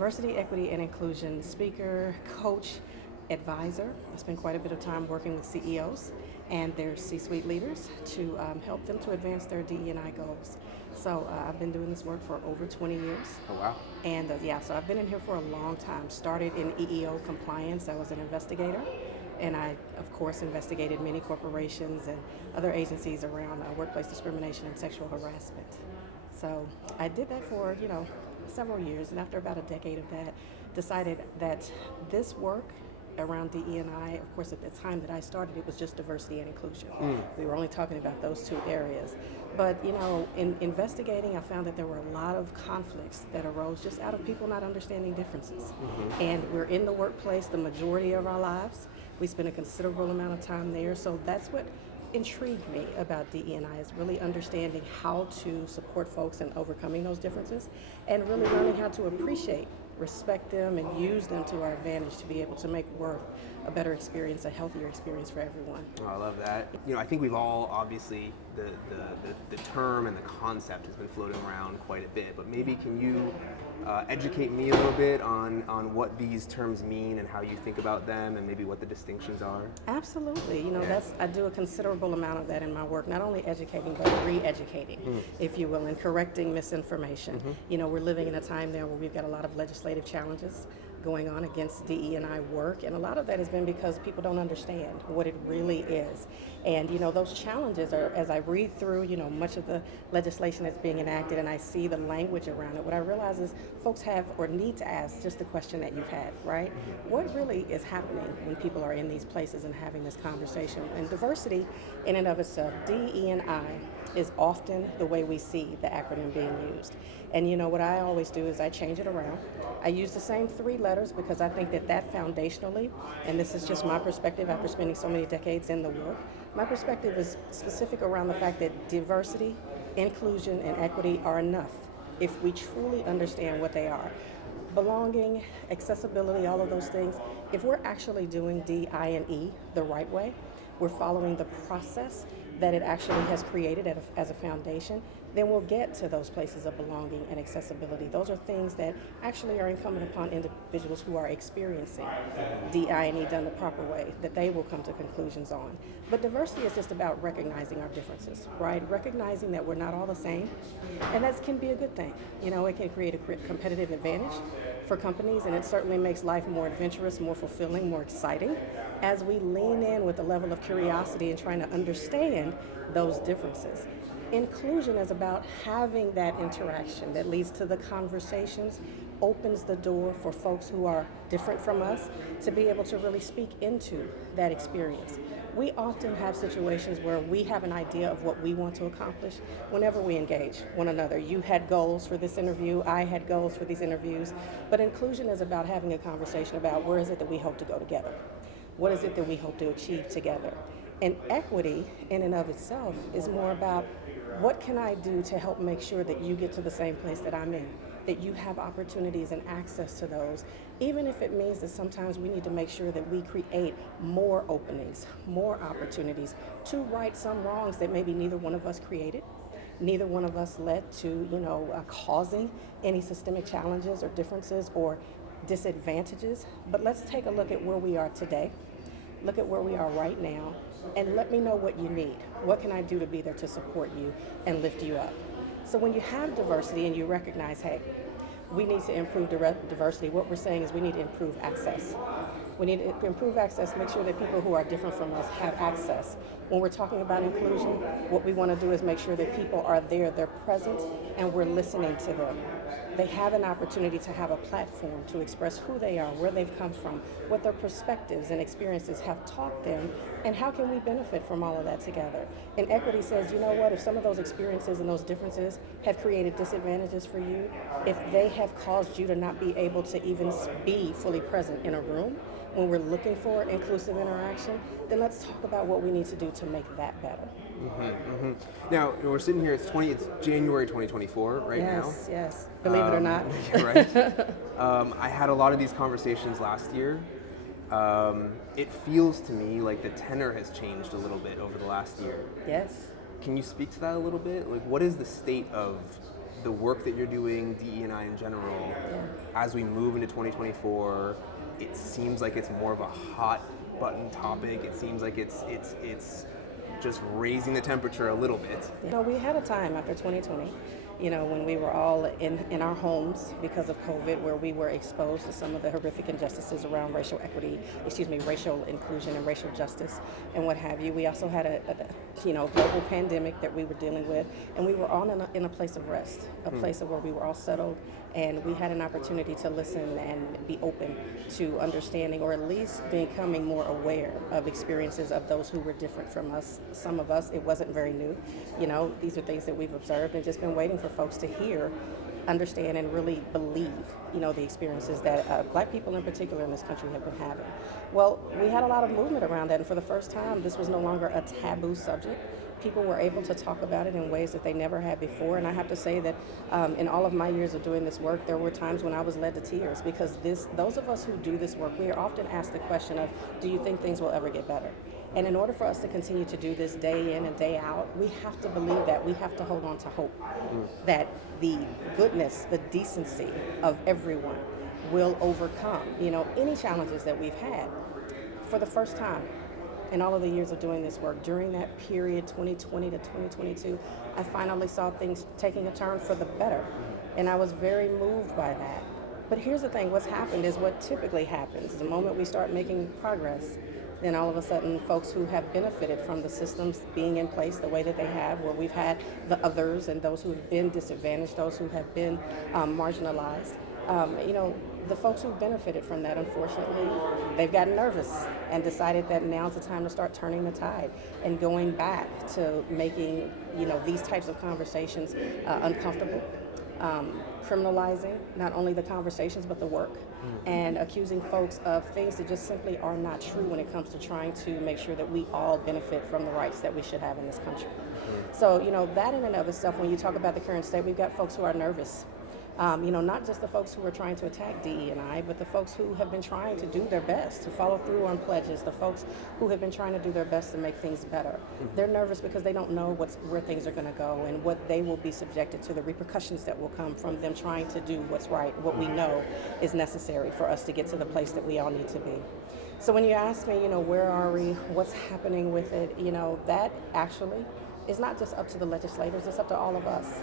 diversity, equity, and inclusion speaker, coach, advisor. I spend quite a bit of time working with CEOs and their C-suite leaders to help them to advance their DE&I goals. So I've been doing this work for over 20 years. Oh, wow. And so I've been in here for a long time. Started in EEO compliance. I was an investigator. And I, of course, investigated many corporations and other agencies around workplace discrimination and sexual harassment. So I did that for, several years. And after about a decade of that, decided that this work around DE&I, of course, at the time that I started, it was just diversity and inclusion. We were only talking about those two areas. But, in investigating, I found that there were a lot of conflicts that arose just out of people not understanding differences. And we're in the workplace the majority of our lives. We spend a considerable amount of time there. So that's what intrigued me about DE&I, is really understanding how to support folks in overcoming those differences and really learning how to appreciate, respect them, and use them to our advantage to be able to make work a better experience, a healthier experience for everyone. Oh, I love that. I think we've all, obviously, the term and the concept has been floating around quite a bit, but maybe can you educate me a little bit on what these terms mean and how you think about them and maybe what the distinctions are? Absolutely. I do a considerable amount of that in my work, not only educating, but re-educating, if you will, and correcting misinformation. We're living in a time now where we've got a lot of legislative challenges going on against DE&I work, and a lot of that has been because people don't understand what it really is. And those challenges are, as I read through much of the legislation that's being enacted and I see the language around it, what I realize is folks have or need to ask just the question that you've had, right? What really is happening when people are in these places and having this conversation? And diversity in and of itself, DE&I, is often the way we see the acronym being used. And what I always do is I change it around. I use the same 3 letters because I think that foundationally, and this is just my perspective after spending so many decades in the work, my perspective is specific around the fact that diversity, inclusion, and equity are enough if we truly understand what they are. Belonging, accessibility, all of those things, if we're actually doing D, I, and E the right way, we're following the process that it actually has created as a foundation, then we'll get to those places of belonging and accessibility. Those are things that actually are incumbent upon individuals who are experiencing DI and E done the proper way, that they will come to conclusions on. But diversity is just about recognizing our differences, right? Recognizing that we're not all the same, and that can be a good thing. It can create a competitive advantage for companies, and it certainly makes life more adventurous, more fulfilling, more exciting as we lean in with a level of curiosity and trying to understand those differences. Inclusion is about having that interaction that leads to the conversations, opens the door for folks who are different from us to be able to really speak into that experience. We often have situations where we have an idea of what we want to accomplish whenever we engage one another. You had goals for this interview, I had goals for these interviews, but inclusion is about having a conversation about where is it that we hope to go together? What is it that we hope to achieve together? And equity in and of itself is more about what can I do to help make sure that you get to the same place that I'm in, that you have opportunities and access to those, even if it means that sometimes we need to make sure that we create more openings, more opportunities to right some wrongs that maybe neither one of us created, neither one of us led to, causing any systemic challenges or differences or disadvantages. But let's take a look at where we are today. Look at where we are right now, and let me know what you need. What can I do to be there to support you and lift you up? So when you have diversity and you recognize, hey, we need to improve diversity, what we're saying is we need to improve access. We need to improve access, make sure that people who are different from us have access. When we're talking about inclusion, what we want to do is make sure that people are there, they're present, and we're listening to them. They have an opportunity to have a platform to express who they are, where they've come from, what their perspectives and experiences have taught them, and how can we benefit from all of that together. And equity says, you know what, if some of those experiences and those differences have created disadvantages for you, if they have caused you to not be able to even be fully present in a room when we're looking for inclusive interaction, then let's talk about what we need to do to make that better. Now, we're sitting here, it's January 2024 right now. Yes, believe it or not. Right. I had a lot of these conversations last year. It feels to me like the tenor has changed a little bit over the last year. Yes. Can you speak to that a little bit? Like, what is the state of the work that you're doing, DE&I in general, as we move into 2024, it seems like it's more of a hot button topic. It seems like it's just raising the temperature a little bit. You know, we had a time after 2020, you know, when we were all in our homes because of COVID, where we were exposed to some of the horrific injustices around racial inclusion and racial justice and what have you. We also had a global pandemic that we were dealing with, and we were all in a place of rest, a place of where we were all settled, and we had an opportunity to listen and be open to understanding, or at least becoming more aware of experiences of those who were different from us. Some of us, it wasn't very new. You know, these are things that we've observed and just been waiting for folks to hear, understand, and really believe, you know, the experiences that Black people in particular in this country have been having. Well, we had a lot of movement around that, and for the first time, this was no longer a taboo subject. People were able to talk about it in ways that they never had before, and I have to say that in all of my years of doing this work, there were times when I was led to tears, because those of us who do this work, we are often asked the question of, do you think things will ever get better? And in order for us to continue to do this day in and day out, we have to believe that. We have to hold on to hope that the goodness, the decency of everyone will overcome, you know, any challenges that we've had. For the first time in all of the years of doing this work, during that period, 2020 to 2022, I finally saw things taking a turn for the better. And I was very moved by that. But here's the thing, what's happened is what typically happens. The moment we start making progress, then all of a sudden folks who have benefited from the systems being in place the way that they have, where we've had the others and those who have been disadvantaged, those who have been marginalized, the folks who've benefited from that, unfortunately, they've gotten nervous and decided that now's the time to start turning the tide and going back to making, you know, these types of conversations uncomfortable, criminalizing not only the conversations but the work, and accusing folks of things that just simply are not true when it comes to trying to make sure that we all benefit from the rights that we should have in this country. So, you know, that in and of itself, when you talk about the current state, we've got folks who are nervous. Not just the folks who are trying to attack DE&I, but the folks who have been trying to do their best to follow through on pledges, the folks who have been trying to do their best to make things better. They're nervous because they don't know where things are going to go and what they will be subjected to, the repercussions that will come from them trying to do what's right, what we know is necessary for us to get to the place that we all need to be. So when you ask me, you know, where are we, what's happening with it, you know, that actually is not just up to the legislators, it's up to all of us.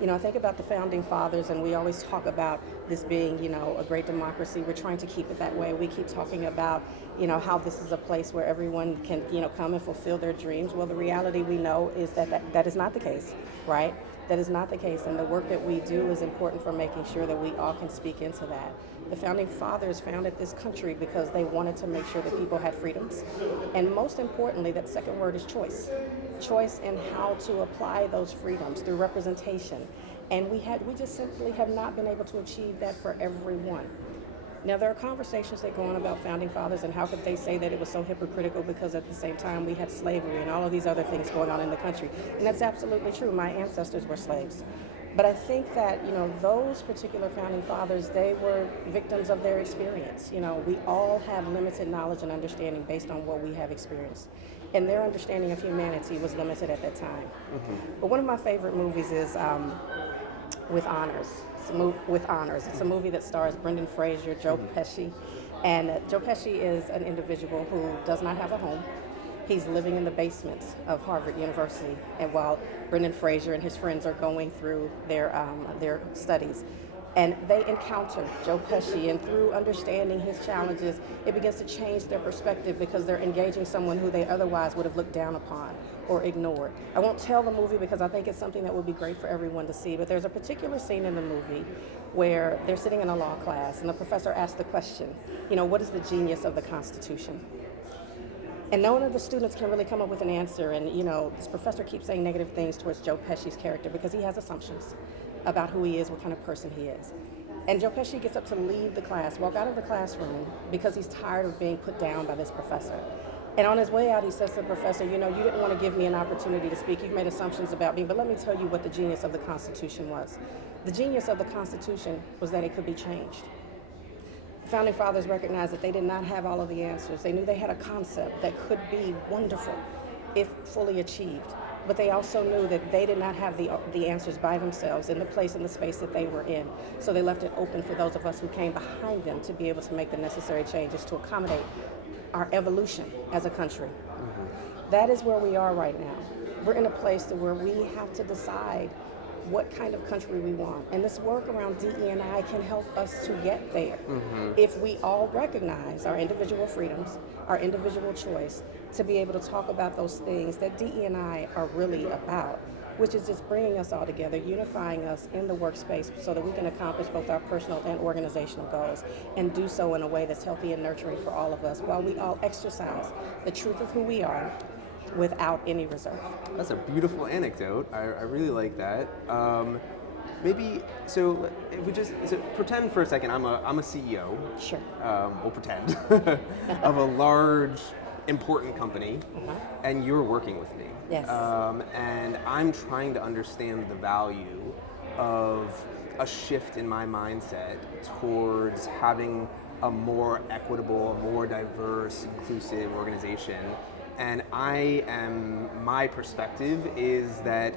You know, I think about the founding fathers, and we always talk about this being, you know, a great democracy. We're trying to keep it that way. We keep talking about, you know, how this is a place where everyone can, you know, come and fulfill their dreams. Well, the reality we know is that is not the case, right? That is not the case, and the work that we do is important for making sure that we all can speak into that. The founding fathers founded this country because they wanted to make sure that people had freedoms, and most importantly, that second word is choice. Choice in how to apply those freedoms through representation, and we just simply have not been able to achieve that for everyone. Now, there are conversations that go on about founding fathers and how could they say that it was so hypocritical because at the same time we had slavery and all of these other things going on in the country. And that's absolutely true. My ancestors were slaves. But I think that, you know, those particular founding fathers, they were victims of their experience. You know, we all have limited knowledge and understanding based on what we have experienced. And their understanding of humanity was limited at that time. But one of my favorite movies is With Honors. It's a movie that stars Brendan Fraser, Joe Pesci. And Joe Pesci is an individual who does not have a home. He's living in the basement of Harvard University, and while Brendan Fraser and his friends are going through their studies. And they encounter Joe Pesci, and through understanding his challenges, it begins to change their perspective because they're engaging someone who they otherwise would have looked down upon or ignored. I won't tell the movie because I think it's something that would be great for everyone to see, but there's a particular scene in the movie where they're sitting in a law class and the professor asks the question, you know, what is the genius of the Constitution? And no one of the students can really come up with an answer, and, you know, this professor keeps saying negative things towards Joe Pesci's character because he has assumptions about who he is, what kind of person he is. And Joe Pesci gets up to leave the class, walk out of the classroom because he's tired of being put down by this professor. And on his way out, he says to the professor, you know, you didn't want to give me an opportunity to speak. You've made assumptions about me, but let me tell you what the genius of the Constitution was. The genius of the Constitution was that it could be changed. The Founding Fathers recognized that they did not have all of the answers. They knew they had a concept that could be wonderful if fully achieved. but they also knew that they did not have the answers by themselves in the place and the space that they were in. So they left it open for those of us who came behind them to be able to make the necessary changes to accommodate our evolution as a country. That is where we are right now. We're in a place to where we have to decide what kind of country we want. And this work around DE&I can help us to get there. If we all recognize our individual freedoms, our individual choice, to be able to talk about those things that DE&I are really about, which is just bringing us all together, unifying us in the workspace so that we can accomplish both our personal and organizational goals, and do so in a way that's healthy and nurturing for all of us, while we all exercise the truth of who we are without any reserve. That's a beautiful anecdote. I really like that. Maybe so. If we just pretend for a second, I'm a CEO. Sure. We'll pretend of a large, important company, and you're working with me. Yes. And I'm trying to understand the value of a shift in my mindset towards having a more equitable, a more diverse, inclusive organization. And my perspective is that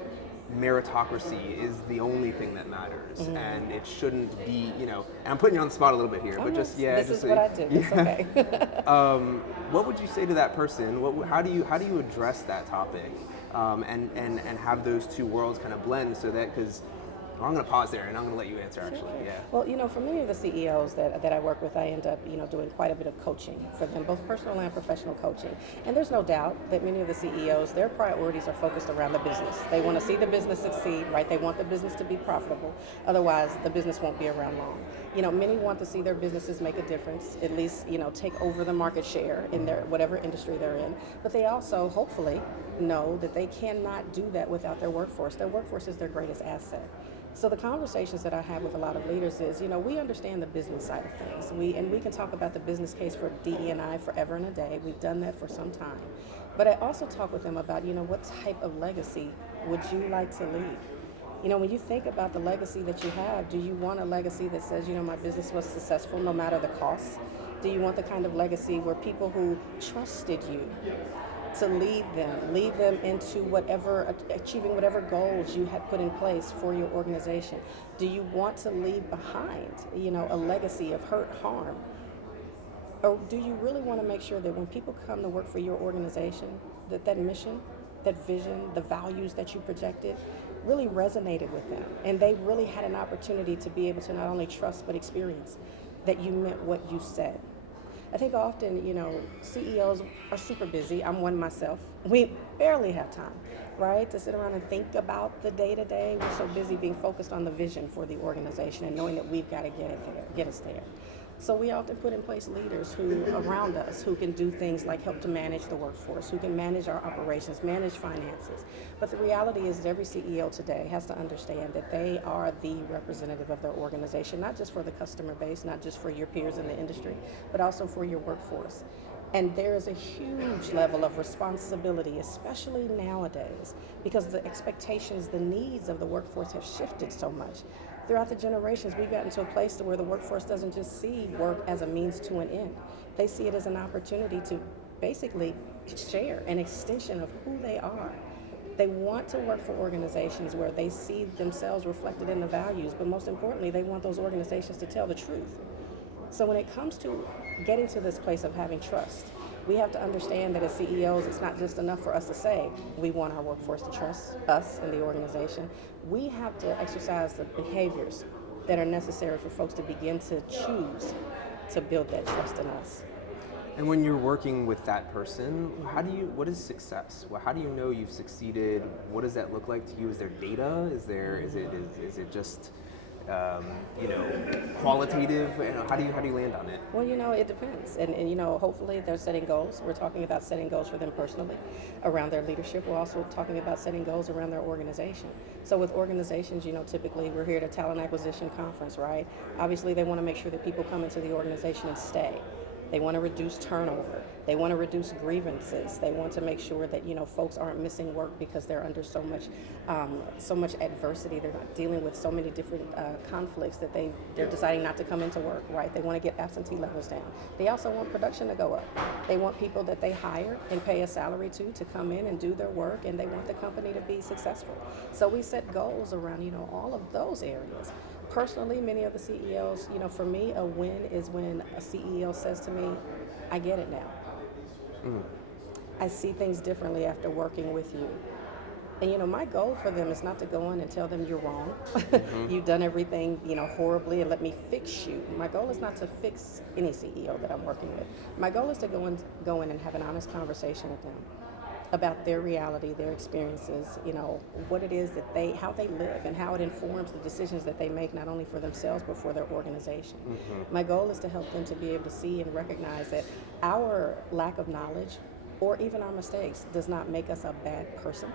meritocracy is the only thing that matters, and it shouldn't be, and I'm putting you on the spot a little bit here, but this is what I do. It's okay. What would you say to that person? How do you address that topic, and have those two worlds kind of blend so that, because I'm going to pause there and I'm going to let you answer actually. Sure. Yeah. Well, for many of the CEOs that I work with, I end up, doing quite a bit of coaching for them, both personal and professional coaching. And there's no doubt that many of the CEOs, their priorities are focused around the business. They want to see the business succeed, right? They want the business to be profitable. Otherwise, the business won't be around long. Many want to see their businesses make a difference, at least, take over the market share in their whatever industry they're in. But they also, hopefully, know that they cannot do that without their workforce. Their workforce is their greatest asset. So the conversations that I have with a lot of leaders is, we understand the business side of things. We can talk about the business case for DE&I forever and a day. We've done that for some time. But I also talk with them about, what type of legacy would you like to leave? When you think about the legacy that you have, do you want a legacy that says, my business was successful no matter the cost? Do you want the kind of legacy where people who trusted you to lead them into achieving whatever goals you had put in place for your organization? Do you want to leave behind, a legacy of hurt, harm? Or do you really want to make sure that when people come to work for your organization, that mission, that vision, the values that you projected really resonated with them, and they really had an opportunity to be able to not only trust but experience that you meant what you said? I think often, CEOs are super busy. I'm one myself. We barely have time, right, to sit around and think about the day-to-day. We're so busy being focused on the vision for the organization and knowing that we've got to get us there. So we often put in place leaders around us who can do things like help to manage the workforce, who can manage our operations, manage finances. But the reality is that every CEO today has to understand that they are the representative of their organization, not just for the customer base, not just for your peers in the industry, but also for your workforce. And there is a huge level of responsibility, especially nowadays, because the expectations, the needs of the workforce have shifted so much. Throughout the generations, we've gotten to a place where the workforce doesn't just see work as a means to an end. They see it as an opportunity to basically share an extension of who they are. They want to work for organizations where they see themselves reflected in the values, but most importantly, they want those organizations to tell the truth. So when it comes to getting to this place of having trust, we have to understand that as CEOs, it's not just enough for us to say we want our workforce to trust us and the organization. We have to exercise the behaviors that are necessary for folks to begin to choose to build that trust in us. And when you're working with that person, what is success? Well, how do you know you've succeeded? What does that look like to you? Is there data? Is it just qualitative? How do you land on it? Well, it depends. And hopefully they're setting goals. We're talking about setting goals for them personally around their leadership. We're also talking about setting goals around their organization. So with organizations, typically we're here at a talent acquisition conference, right? Obviously they want to make sure that people come into the organization and stay. They want to reduce turnover. They want to reduce grievances. They want to make sure that folks aren't missing work because they're under so much adversity. They're not dealing with so many different conflicts that they're deciding not to come into work. Right? They want to get absentee levels down. They also want production to go up. They want people that they hire and pay a salary to come in and do their work, and they want the company to be successful. So we set goals around all of those areas. Personally, many of the CEOs, for me, a win is when a CEO says to me, I get it now. I see things differently after working with you. And my goal for them is not to go in and tell them you're wrong. You've done everything, horribly, and let me fix you. My goal is not to fix any CEO that I'm working with. My goal is to go in and have an honest conversation with them about their reality, their experiences, what it is how they live, and how it informs the decisions that they make, not only for themselves, but for their organization. My goal is to help them to be able to see and recognize that our lack of knowledge or even our mistakes does not make us a bad person.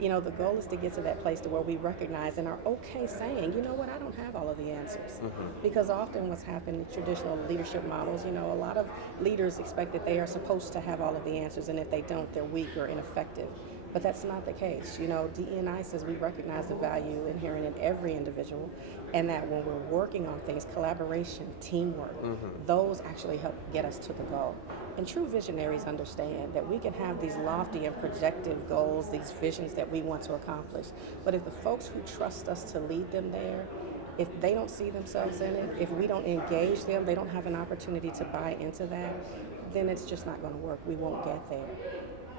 The goal is to get to that place to where we recognize and are okay saying, you know what, I don't have all of the answers. Because often what's happened in traditional leadership models, a lot of leaders expect that they are supposed to have all of the answers, and if they don't, they're weak or ineffective. But that's not the case. DE&I says we recognize the value inherent in every individual, and that when we're working on things, collaboration, teamwork, those actually help get us to the goal. And true visionaries understand that we can have these lofty and projective goals, these visions that we want to accomplish. But if the folks who trust us to lead them there, if they don't see themselves in it, if we don't engage them, they don't have an opportunity to buy into that, then it's just not going to work. We won't get there.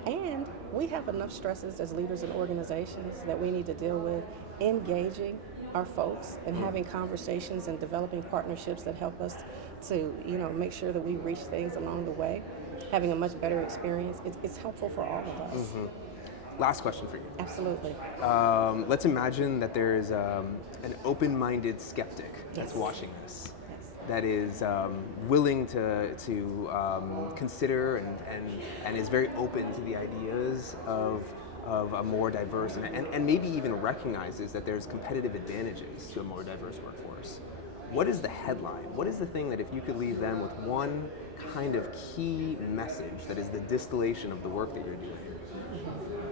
And we have enough stresses as leaders in organizations that we need to deal with, engaging our folks and having conversations and developing partnerships that help us to, make sure that we reach things along the way, having a much better experience. It's helpful for all of us. Last question for you. Absolutely. Let's imagine that there's an open-minded skeptic that's watching this. That is willing to consider and is very open to the ideas of a more diverse and maybe even recognizes that there's competitive advantages to a more diverse workforce. What is the headline? What is the thing that if you could leave them with one kind of key message that is the distillation of the work that you're doing?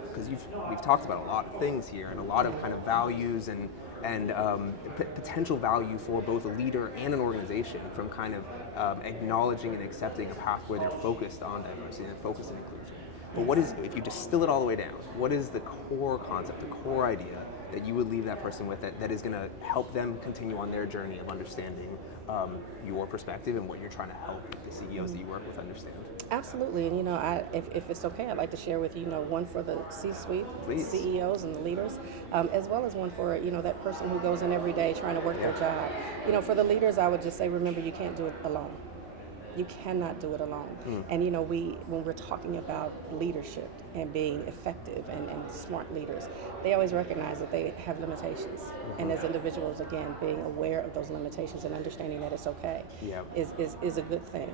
Because we've talked about a lot of things here and a lot of kind of values and potential value for both a leader and an organization from kind of acknowledging and accepting a path where they're focused on diversity and focused on inclusion. But if you distill it all the way down, what is the core concept, the core idea that you would leave that person with that is going to help them continue on their journey of understanding your perspective and what you're trying to help the CEOs that you work with understand? Absolutely, and if it's okay, I'd like to share with you, one for the C-suite, CEOs and the leaders, as well as one for that person who goes in every day trying to work their job. For the leaders, I would just say, remember, you can't do it alone. You cannot do it alone. And when we're talking about leadership and being effective and smart leaders, they always recognize that they have limitations. And as individuals, again, being aware of those limitations and understanding that it's okay is a good thing.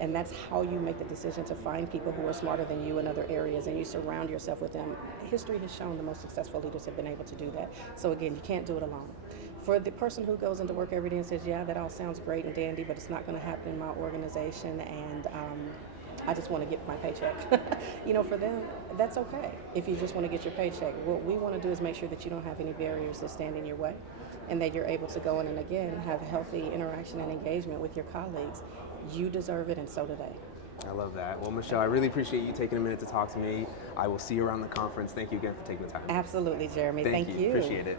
And that's how you make the decision to find people who are smarter than you in other areas, and you surround yourself with them. History has shown the most successful leaders have been able to do that. So again, you can't do it alone. For the person who goes into work every day and says, yeah, that all sounds great and dandy, but it's not going to happen in my organization, and I just want to get my paycheck. For them, that's okay if you just want to get your paycheck. What we want to do is make sure that you don't have any barriers that stand in your way, and that you're able to go in and, again, have healthy interaction and engagement with your colleagues. You deserve it, and so do they. I love that. Well, Michele, I really appreciate you taking a minute to talk to me. I will see you around the conference. Thank you again for taking the time. Absolutely, Jeremy. Thank you. You. Appreciate it.